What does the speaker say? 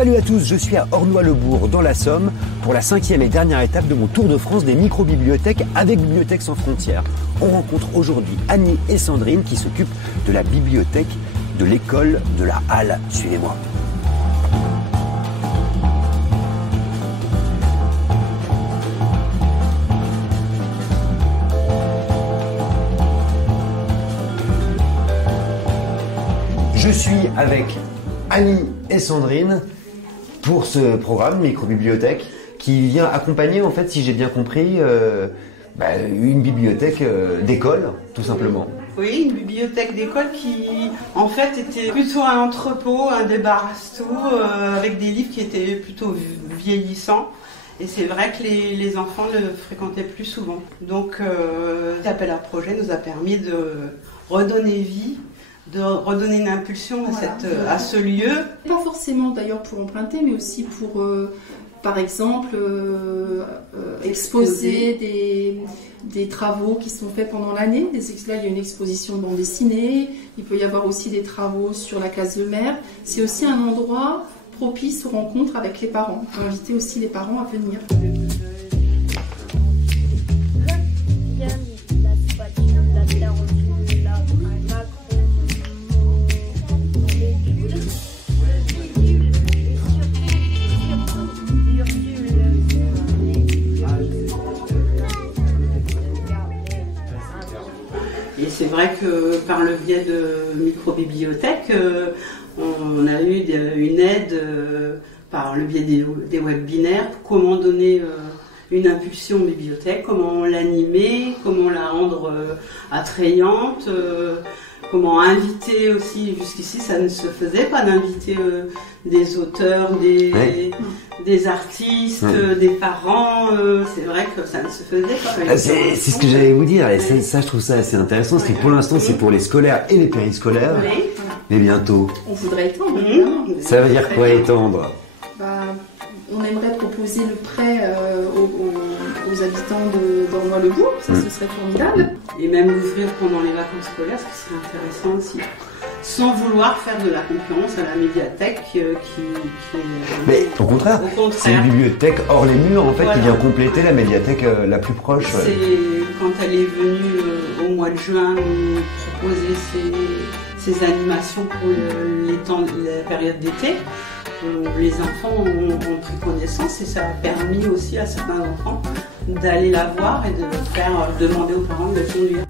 Salut à tous, je suis à Ornois-le-Bourg dans la Somme pour la 5e et dernière étape de mon tour de France des micro-bibliothèques avec Bibliothèques sans frontières. On rencontre aujourd'hui Annie et Sandrine qui s'occupent de la bibliothèque de l'école de la Halle. Suivez-moi. Je suis avec Annie et Sandrine pour ce programme micro-bibliothèque qui vient accompagner, en fait, si j'ai bien compris, une bibliothèque d'école, tout simplement. Oui, une bibliothèque d'école qui, en fait, était plutôt un entrepôt, un débarrasse-tout, avec des livres qui étaient plutôt vieillissants. Et c'est vrai que les enfants le fréquentaient plus souvent. Donc, l'appel à projet nous a permis de redonner vie, de redonner une impulsion à ce lieu. Pas forcément d'ailleurs pour emprunter, mais aussi pour, par exemple, exposer des travaux qui sont faits pendant l'année. Là, il y a une exposition de bande dessinée, il peut y avoir aussi des travaux sur la classe de mer. C'est aussi un endroit propice aux rencontres avec les parents. On peut inviter aussi les parents à venir. Et c'est vrai que par le biais de micro-bibliothèques, on a eu une aide par le biais des webinaires pour comment donner une impulsion aux bibliothèques, comment l'animer, comment la rendre attrayante, comment inviter aussi, jusqu'ici ça ne se faisait pas d'inviter des auteurs, des artistes, des parents, c'est vrai que ça ne se faisait pas. C'est ce que j'allais vous dire, et ça je trouve ça assez intéressant, c'est que pour l'instant c'est pour les scolaires et les périscolaires, mais bientôt. On voudrait étendre. Ça veut dire quoi étendre? On aimerait proposer le prêt aux habitants d'Ornois-le-Bourg, ça ce serait formidable. Et même l'ouvrir pendant les vacances scolaires, ce qui serait intéressant aussi. Sans vouloir faire de la concurrence à la médiathèque Mais au contraire, c'est une bibliothèque hors les murs en fait qui vient compléter la médiathèque la plus proche. C'est quand elle est venue au mois de juin nous proposer ces animations pour la période d'été. Les enfants ont pris connaissance et ça a permis aussi à certains enfants d'aller la voir et de faire demander aux parents de le conduire.